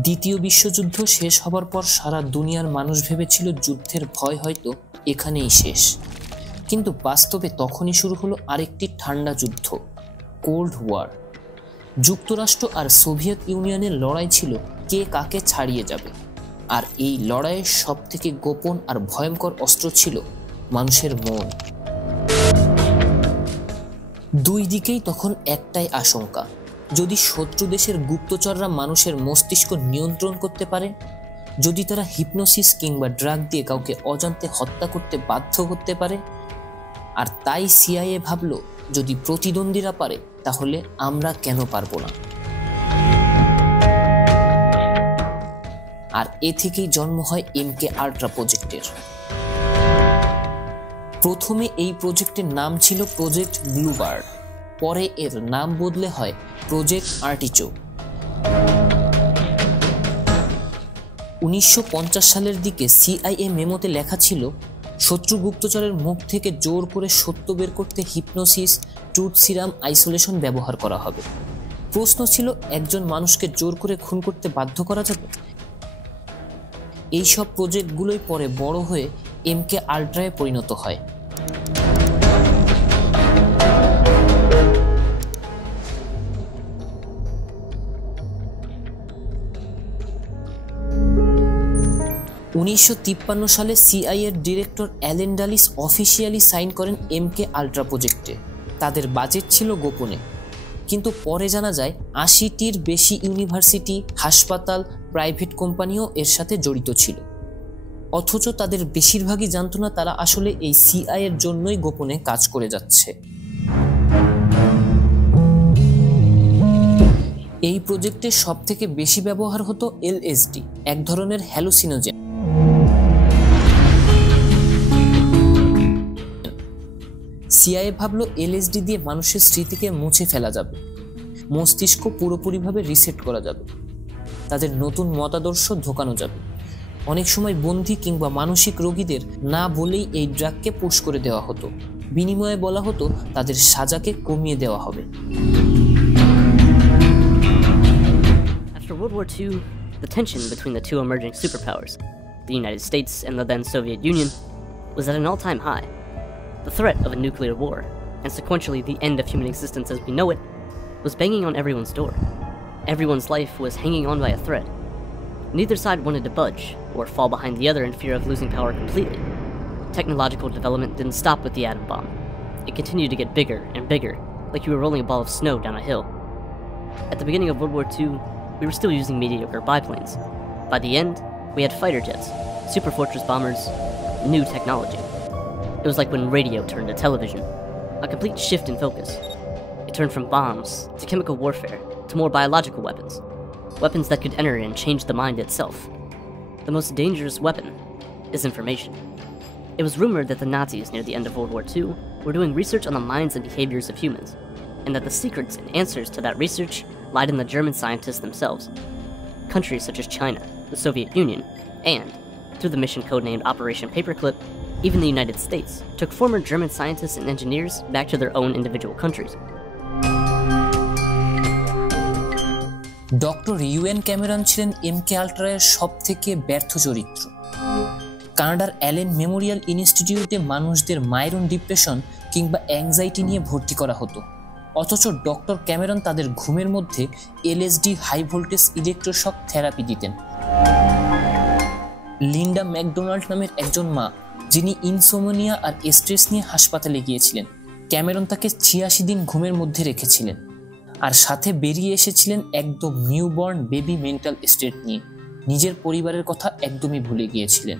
দ্বিতীয় বিশ্বযুদ্ধ শেষ হবার পর সারা দুনিয়ার মানুষ ভেবেছিল যুদ্ধের ভয় হয়তো এখানেই শেষ, কিন্তু বাস্তবে তখনই শুরু হলো আরেকটি ঠান্ডা যুদ্ধ, কোল্ড ওয়ার। যুক্তরাষ্ট্র আর সোভিয়েত ইউনিয়নের লড়াই ছিল কে কাকে ছাড়িয়ে যাবে, আর এই লড়াইয়ের সবথেকে গোপন আর ভয়ঙ্কর অস্ত্র ছিল মানুষের মন। দুই দিকেই তখন একটাই আশঙ্কা, যদি শত্রু দেশের গুপ্তচররা মানুষের মস্তিষ্ক নিয়ন্ত্রণ করতে পারে, যদি তারা হিপনোসিস কিংবা ড্রাগ দিয়ে কাউকে অজান্তে হত্যা করতে বাধ্য করতে পারে। আর তাই সিআইএ ভাবল, যদি প্রতিদ্বন্দ্বীরা পারে তাহলে আমরা কেন পারবো না। আর এ থেকেই জন্ম হয় MK আল্ট্রা প্রজেক্টের। প্রথমে এই প্রজেক্টের নাম ছিল প্রজেক্ট ব্লুবার্ড, পরে এর নাম বদলে হয় প্রজেক্ট আর্টিচোক। 1950 সালের দিকে সিআইএ মেমোতে লেখা ছিল, শত্রু গুপ্তচরের মুখ থেকে জোর করে সত্য বের করতে হিপনোসিস, ট্রুথ সিরাম, আইসোলেশন ব্যবহার করা হবে। প্রশ্ন ছিল, একজন মানুষকে জোর করে খুন করতে বাধ্য করা যাবে? এইসব প্রজেক্টগুলোই পরে বড় হয়ে MK আল্ট্রায় পরিণত হয়। সালে সিআইএর director Allen Dulles officially sign করেন MK আল্ট্রা প্রজেক্টে। তাদের বাজেট ছিল গোপনে, কিন্তু পরে জানা যায় 80টির বেশি ইউনিভার্সিটি, হাসপাতাল, প্রাইভেট কোম্পানিও এর সাথে জড়িত ছিল। অথচ তাদের বেশিরভাগই জানত না তারা আসলে এই সিআইএর জন্যই গোপনে কাজ করে যাচ্ছে। এই প্রজেক্টে সবথেকে বেশি ব্যবহার হতো LSD, এক ধরনের হ্যালুসিনোজেন। সিআইএ ভাবলো LSD দিয়ে মানুষের স্মৃতিকে মুছে ফেলা যাবে, মস্তিষ্ক পুরোপুরিভাবে রিসেট করা যাবে, তাদের নতুন মতাদর্শ ঢোকানো যাবে। অনেক সময় বন্দী কিংবা মানসিক রোগীদের না বলেই এই ড্রাগকে পুশ করে দেওয়া হতো, বিনিময়ে বলা হতো তাদের সাজাকে কমিয়ে দেওয়া হবে। After World War II, the tension between the two emerging superpowers, the United States and the then Soviet Union, was at an all-time high. The threat of a nuclear war, and sequentially the end of human existence as we know it, was banging on everyone's door. Everyone's life was hanging on by a thread. Neither side wanted to budge or fall behind the other in fear of losing power completely. Technological development didn't stop with the atom bomb. It continued to get bigger and bigger, like you were rolling a ball of snow down a hill. At the beginning of World War II, we were still using mediocre biplanes. By the end, we had fighter jets, Superfortress bombers, new technology. It was like when radio turned to television, a complete shift in focus. It turned from bombs to chemical warfare to more biological weapons, weapons that could enter and change the mind itself. The most dangerous weapon is information. It was rumored that the Nazis near the end of World War II were doing research on the minds and behaviors of humans, and that the secrets and answers to that research lied in the German scientists themselves. Countries such as China, the Soviet Union, and, through the mission codenamed Operation Paperclip, even the United States took former German scientists and engineers back to their own individual countries. Doctor UN Cameron ছিলেন MK আল্ট্রায়ের সবথেকে ব্যর্থ চরিত্র। কানাডার Allen Memorial ইনস্টিটিউটে মানুষদের মাইরন ডিপ্রেশন কিংবা অ্যাংজাইটি নিয়ে ভর্তি করা হতো, অথচ ডক্টর ক্যামেরন তাদের ঘুমের মধ্যে LSD হাই ভোল্টেজ ইলেকট্রোশক থেরাপি দিতেন। লিন্ডা ম্যাকডোনাল্ড নামের একজন মা, যিনি ইনসোমনিয়া আর স্ট্রেস নিয়ে হাসপাতালে গিয়েছিলেন, ক্যামেরন তাকে 86 দিন ঘুমের মধ্যে রেখেছিলেন, আর সাথে বেরিয়ে এসেছিলেন একদম নিউবর্ন বেবি মেন্টাল স্টেট নিয়ে। নিজের পরিবারের কথা একদমই ভুলে গিয়েছিলেন।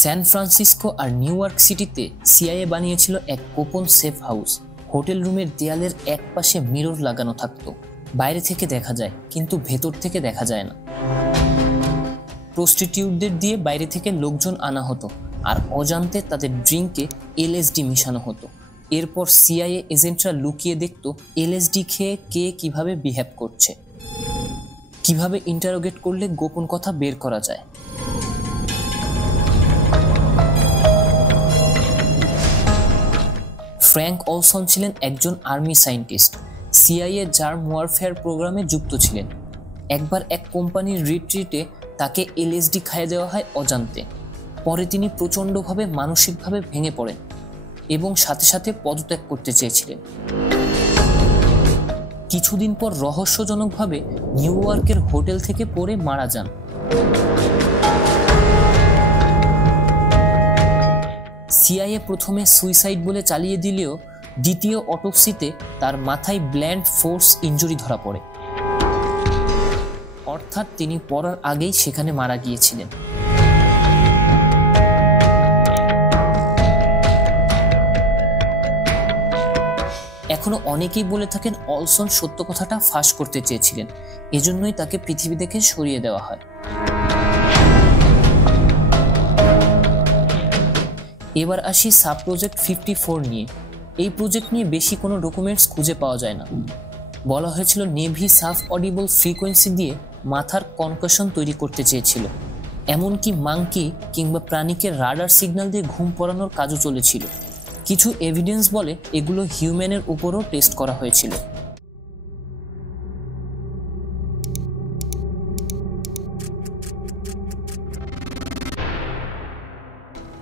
স্যান ফ্রান্সিসকো আর নিউ ইয়র্ক সিটিতে সিআইএ বানিয়েছিল এক গোপন সেফ হাউস। হোটেল রুমের দেয়ালের এক পাশে মিরর লাগানো থাকতো, বাইরে থেকে দেখা যায় কিন্তু ভেতর থেকে দেখা যায় না। প্রস্টিটিউটদের দিয়ে বাইরে থেকে লোকজন আনা হতো, আর অজান্তে তাদের ড্রিঙ্কে LSD মিশানো হতো। এরপর সিআইএ এজেন্টরা লুকিয়ে দেখত LSD খেয়ে কে কিভাবে বিহেভ করছে। কিভাবে ইন্টারোগেট করলে গোপন কথা বের করা যায়। ফ্র্যাঙ্ক ওলসন ছিলেন একজন army scientist, CIA germ warfare প্রোগ্রামে যুক্ত ছিলেন। একবার এক কোম্পানির রিট্রিটে তাকে এলএসডি খাইয়ে দেওয়া হয় অজান্তে। পরে তিনি প্রচণ্ডভাবে মানসিকভাবে ভেঙে পড়েন এবং সাথে সাথে পদত্যাগ করতে চেয়েছিলেন। কিছুদিন পর রহস্যজনকভাবে নিউ ইয়র্কের হোটেল থেকে পড়ে মারা যান। সিআইএ প্রথমে সুইসাইড বলে চালিয়ে দিলেও দ্বিতীয় অটোপসিতে তার মাথায় ব্ল্যান্ড ফোর্স ইনজুরি ধরা পড়ে, অর্থাৎ তিনি পড়ার আগেই সেখানে মারা গিয়েছিলেন। এখনো অনেকেই বলে থাকেন ওলসন সত্য কথাটা ফাঁস করতে চেয়েছিলেন, এজন্যই তাকে পৃথিবী থেকে সরিয়ে দেওয়া হয়। এবার আসি সাব প্রজেক্ট 54 নিয়ে। এই প্রজেক্ট নিয়ে বেশি কোনো ডকুমেন্টস খুঁজে পাওয়া যায় না। বলা হয়েছিল নেভি সাব অডিবল ফ্রিকোয়েন্সি দিয়ে মাথার কনকাশন তৈরি করতে চেয়েছিল, এমনকি মাঙ্কি কিংবা প্রাণীকে রাডার সিগন্যাল দিয়ে ঘুম পড়ানোর কাজও চলেছিল। কিছু এভিডেন্স বলে এগুলো হিউম্যানের উপরও টেস্ট করা হয়েছিল।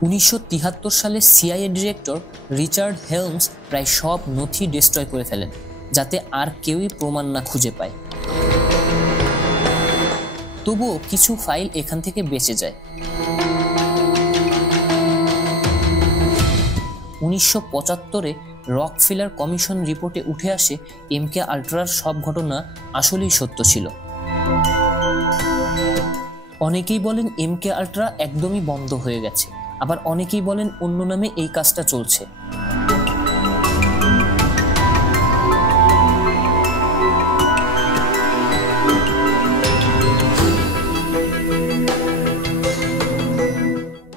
1973 সালে সিআইএ ডিরেক্টর রিচার্ড হেলমস প্রায় সব নথি ডিস্ট্রয় করে ফেলেন, যাতে আর কেউই প্রমাণ না খুঁজে পায়। তবুও কিছু ফাইল এখান থেকে বেঁচে যায়। 1975-এ রকফেলার কমিশন রিপোর্টে উঠে আসে এমকে আল্ট্রার সব ঘটনা আসলেই সত্য ছিল। অনেকেই বলেন এমকে আল্ট্রা একদমই বন্ধ হয়ে গেছে, আবার অনেকেই বলেন অন্য নামে এই কাজটা চলছে।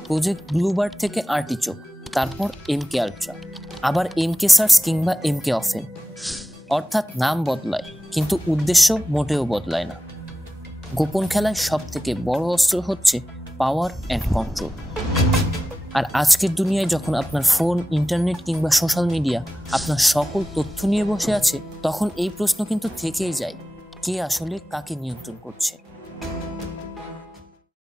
প্রজেক্ট ব্লুবার্ড থেকে আর্টিচোক, তারপর এমকে আল্ট্রা, আবার এমকে সার্স কিংবা এমকে অফেন। অর্থাৎ নাম বদলায় কিন্তু উদ্দেশ্য মোটেও বদলায় না। গোপন খেলায় সব থেকে বড় অস্ত্র হচ্ছে পাওয়ার অ্যান্ড কন্ট্রোল। আর আজকের দুনিয়ায় যখন আপনার ফোন, ইন্টারনেট কিংবা সোশ্যাল মিডিয়া আপনার সকল তথ্য নিয়ে বসে আছে, তখন এই প্রশ্ন কিন্তু থেকেই যায়, কে আসলে কাকে নিয়ন্ত্রণ করছে।